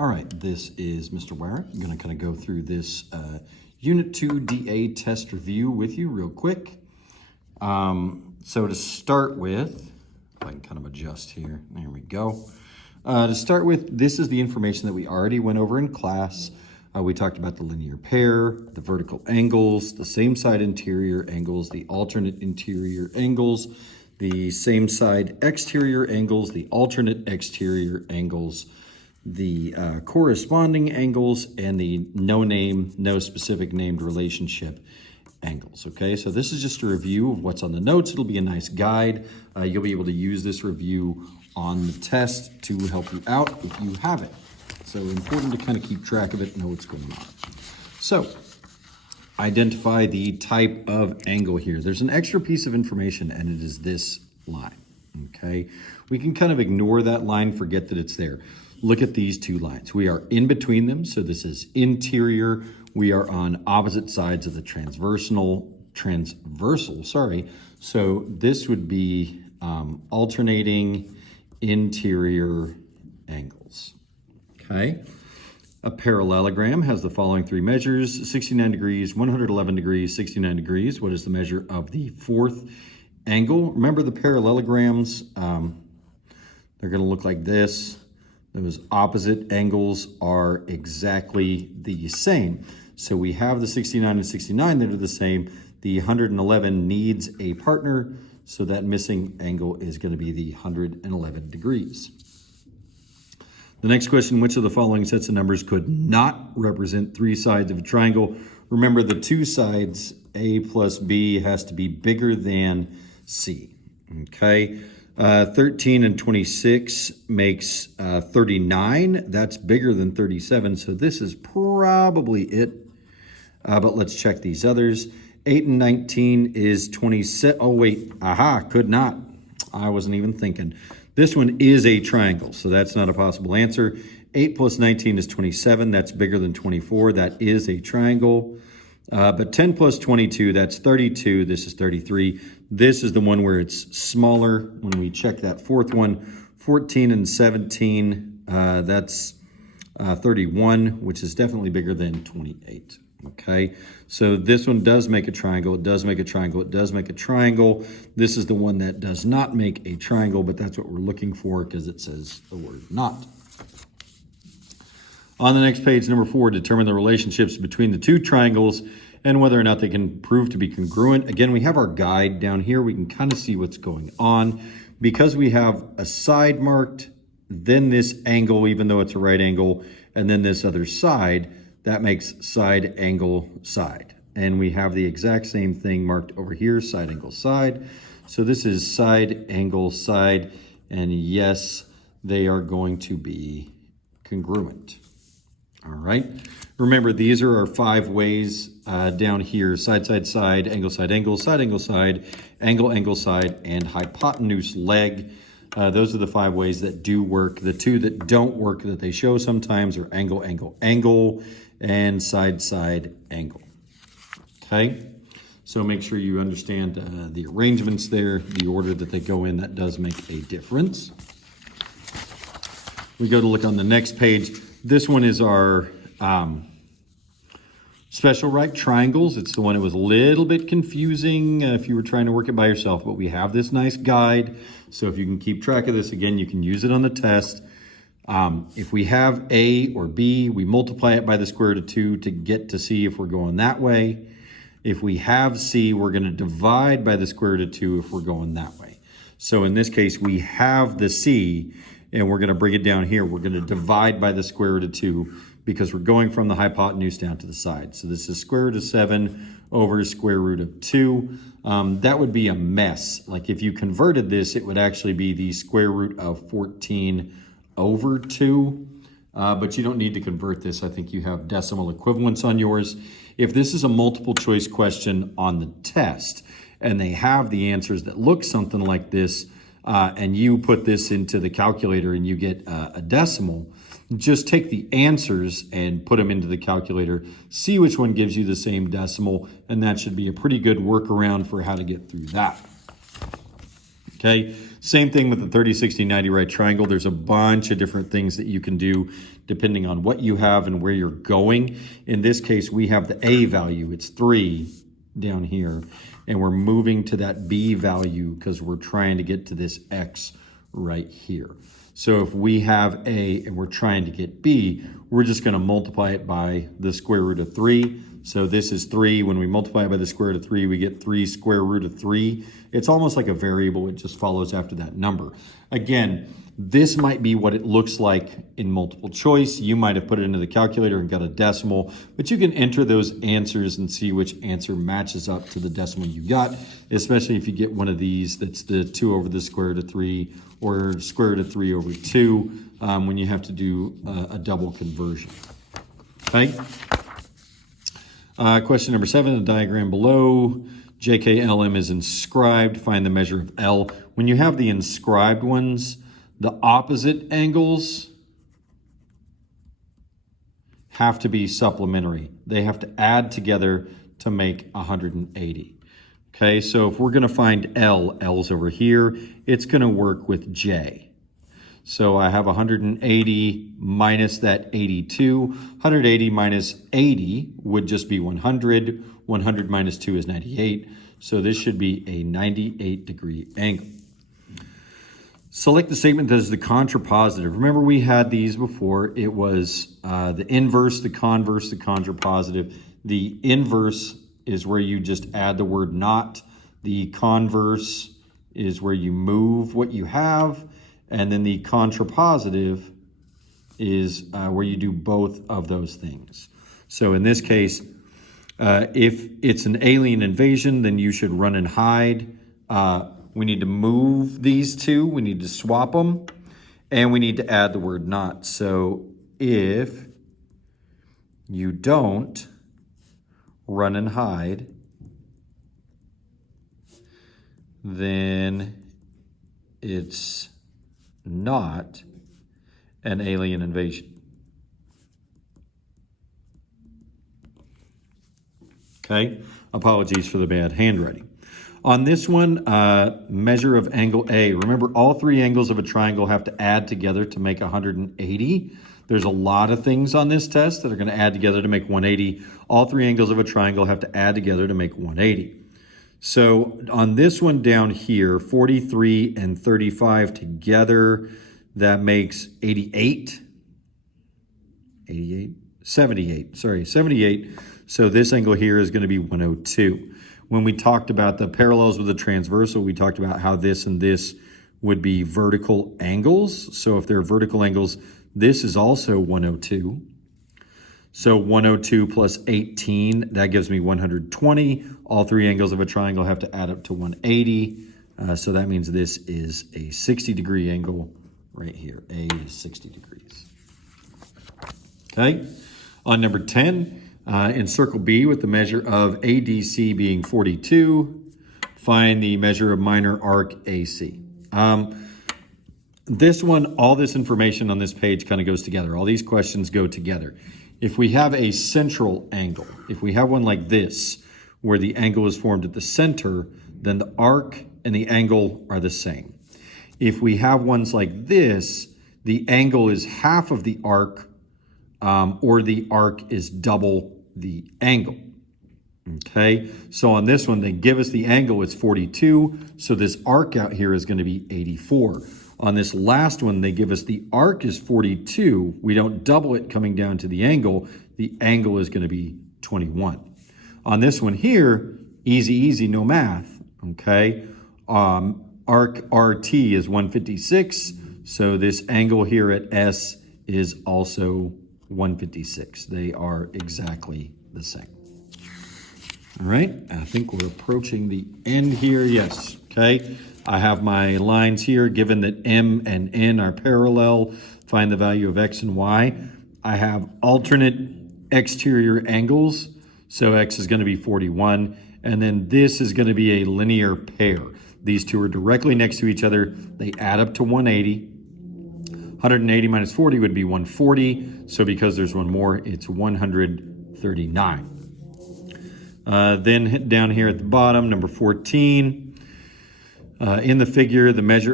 All right, this is Mr. Ware. I'm going to kind of go through this Unit 2 DA test review with you real quick. So to start with, if I can kind of adjust here, there we go. To start with, this is the information that we already went over in class. We talked about the linear pair, the vertical angles, the same side interior angles, the alternate interior angles, the same side exterior angles, the alternate exterior angles, the corresponding angles, and the no name, no specific named relationship angles. Okay, so this is just a review of what's on the notes. It'll be a nice guide. You'll be able to use this review on the test to help you out if you have it. So important to kind of keep track of it and know what's going on. So identify the type of angle here. There's an extra piece of information, and it is this line. Okay, we can kind of ignore that line, forget that it's there. Look at these two lines. We are in between them, so this is interior. We are on opposite sides of the transversal, sorry. So this would be alternating interior angles, okay? A parallelogram has the following three measures: 69 degrees, 111 degrees, 69 degrees. What is the measure of the fourth angle? Remember the parallelograms, they're gonna look like this. Those opposite angles are exactly the same. So we have the 69 and 69 that are the same. The 111 needs a partner, so that missing angle is going to be the 111 degrees. The next question, which of the following sets of numbers could not represent three sides of a triangle? Remember, the two sides, A plus B, has to be bigger than C, okay? 13 and 26 makes 39. That's bigger than 37, so this is probably it. But let's check these others. 8 and 19 is 27. Oh, wait. Aha, could not. I wasn't even thinking. This one is a triangle, so that's not a possible answer. 8 plus 19 is 27. That's bigger than 24. That is a triangle. But 10 plus 22, that's 32. This is 33. This is the one where it's smaller. When we check that fourth one, 14 and 17, that's 31, which is definitely bigger than 28. Okay, so this one does make a triangle. It does make a triangle. It does make a triangle. This is the one that does not make a triangle, but that's what we're looking for because it says the word not. On the next page, number 4, determine the relationships between the two triangles and whether or not they can prove to be congruent. Again, we have our guide down here. We can kind of see what's going on. Because we have a side marked, then this angle, even though it's a right angle, and then this other side, that makes side angle side. And we have the exact same thing marked over here, side angle side. So this is side angle side, and yes, they are going to be congruent. All right, remember these are our 5 ways down here: side, side, side, angle, side, angle, side, angle, side, angle, angle, side, and hypotenuse leg. Those are the 5 ways that do work. The 2 that don't work that they show sometimes are angle, angle, angle, and side, side, angle. Okay, so make sure you understand the arrangements there, the order that they go in. That does make a difference. We go to look on the next page. This one is our special right triangles. It's the one that was a little bit confusing if you were trying to work it by yourself, but we have this nice guide. So if you can keep track of this, again, you can use it on the test. If we have A or B, we multiply it by the square root of 2 to get to see if we're going that way. If we have C, we're going to divide by the square root of 2 if we're going that way. So in this case, we have the C, and we're going to bring it down here. We're going to divide by the square root of 2 because we're going from the hypotenuse down to the side. So this is square root of 7 over square root of 2. That would be a mess. Like if you converted this, it would actually be the square root of 14 over 2. But you don't need to convert this. I think you have decimal equivalents on yours. If this is a multiple choice question on the test and they have the answers that look something like this, and you put this into the calculator and you get a decimal, just take the answers and put them into the calculator, see which one gives you the same decimal, and that should be a pretty good workaround for how to get through that. Okay, same thing with the 30, 60, 90 right triangle. There's a bunch of different things that you can do depending on what you have and where you're going. In this case, we have the A value. It's 3 down here. And we're moving to that B value because we're trying to get to this X right here. So if we have A and we're trying to get B, we're just going to multiply it by the square root of 3. So this is 3. When we multiply it by the square root of 3, we get 3 square root of 3. It's almost like a variable. It just follows after that number. Again, this might be what it looks like in multiple choice. You might have put it into the calculator and got a decimal, but you can enter those answers and see which answer matches up to the decimal you got, especially if you get one of these that's the 2 over the square root of 3 or square root of 3 over 2 when you have to do a double conversion. Okay? Question number 7, the diagram below. JKLM is inscribed. Find the measure of L. When you have the inscribed ones, the opposite angles have to be supplementary. They have to add together to make 180. Okay, so if we're going to find L, L's over here, it's going to work with J. So I have 180 minus that 82. 180 minus 80 would just be 100. 100 minus 2 is 98. So this should be a 98-degree angle. Select the statement that is the contrapositive. Remember, we had these before. It was the inverse, the converse, the contrapositive. The inverse is where you just add the word not. The converse is where you move what you have. And then the contrapositive is where you do both of those things. So in this case, if it's an alien invasion, then you should run and hide. We need to move these two. We need to swap them. And we need to add the word not. So if you don't run and hide, then it's not an alien invasion. Okay, apologies for the bad handwriting. On this one, measure of angle A. Remember, all 3 angles of a triangle have to add together to make 180. There's a lot of things on this test that are going to add together to make 180. All 3 angles of a triangle have to add together to make 180. So on this one down here, 43 and 35 together, that makes 88. 88? 78. Sorry, 78. So this angle here is going to be 102. When we talked about the parallels with the transversal, we talked about how this and this would be vertical angles. So if they're vertical angles, this is also 102. So 102 plus 18, that gives me 120. All 3 angles of a triangle have to add up to 180. So that means this is a 60-degree angle right here. A is 60 degrees. Okay. On number 10, in circle B with the measure of ADC being 42, find the measure of minor arc AC. This one, all this information on this page kind of goes together. All these questions go together. If we have a central angle, if we have one like this, where the angle is formed at the center, then the arc and the angle are the same. If we have ones like this, the angle is half of the arc, or the arc is double the angle. Okay, so on this one, they give us the angle, it's 42, so this arc out here is going to be 84. On this last one, they give us the arc is 42. We don't double it coming down to the angle. The angle is going to be 21. On this one here, easy, no math, okay? Arc RT is 156, so this angle here at S is also 156. They are exactly the same. All right, I think we're approaching the end here. Yes, okay. I have my lines here. Given that M and N are parallel, find the value of X and Y. I have alternate exterior angles. So X is going to be 41. And then this is going to be a linear pair. These two are directly next to each other. They add up to 180. 180 minus 40 would be 140. So because there's one more, it's 139. Then down here at the bottom, number 14. In the figure, the measure